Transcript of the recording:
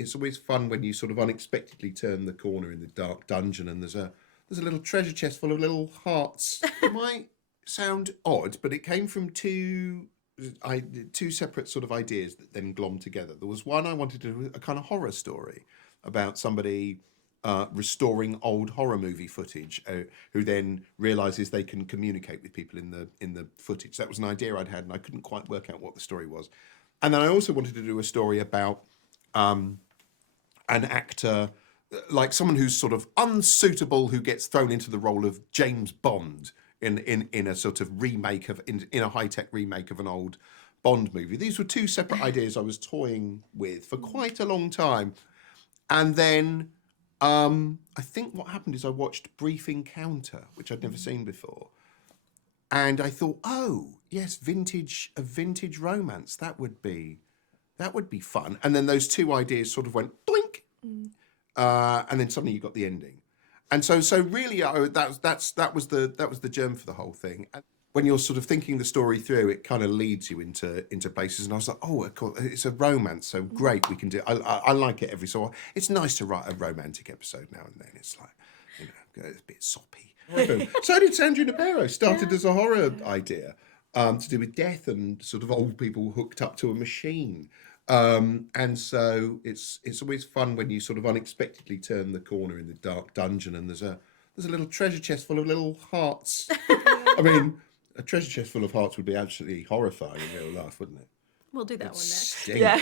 it's always fun when you sort of unexpectedly turn the corner in the dark dungeon and there's a little treasure chest full of little hearts. It might sound odd, but it came from two separate sort of ideas that then glommed together. There was one I wanted to do a kind of horror story about somebody restoring old horror movie footage, who then realizes they can communicate with people in the footage. That was an idea I'd had, and I couldn't quite work out what the story was. And then I also wanted to do a story about an actor, like someone who's sort of unsuitable, who gets thrown into the role of James Bond in a sort of remake of in a high-tech remake of an old Bond movie. These were two separate ideas I was toying with for quite a long time. And then I think what happened is I watched Brief Encounter, which I'd never seen before. And I thought, oh, yes, a vintage romance. That would be fun. And then those two ideas sort of went doink. And then suddenly you got the ending. And so really, that was the germ for the whole thing. And when you're sort of thinking the story through, it kind of leads you into places. And I was like, oh, of course, it's a romance, so great, we can do. I like it every so often. It's nice to write a romantic episode now and then. It's like, it's a bit soppy. So did San Junipero. Started as a horror idea to do with death and sort of old people hooked up to a machine. And so it's always fun when you sort of unexpectedly turn the corner in the dark dungeon and there's a little treasure chest full of little hearts. I mean, a treasure chest full of hearts would be absolutely horrifying in real life, wouldn't it? We'll do that one next. Yeah.